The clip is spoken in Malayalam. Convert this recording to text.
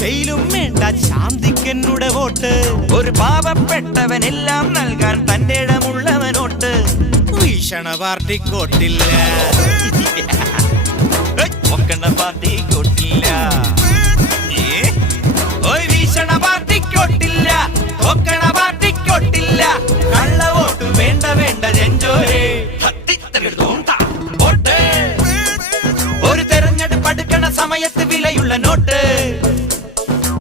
വെയിലും വേണ്ട ശാന്തിക്കെന്നുടെ വോട്ട്. ഒരു പാവപ്പെട്ടവനെല്ലാം നൽകാൻ തന്റെ ഇടമുള്ളവനോട്ട്. വീക്ഷണ പാർട്ടിക്കോട്ടില്ല, പാർട്ടി കൊട്ടില്ല.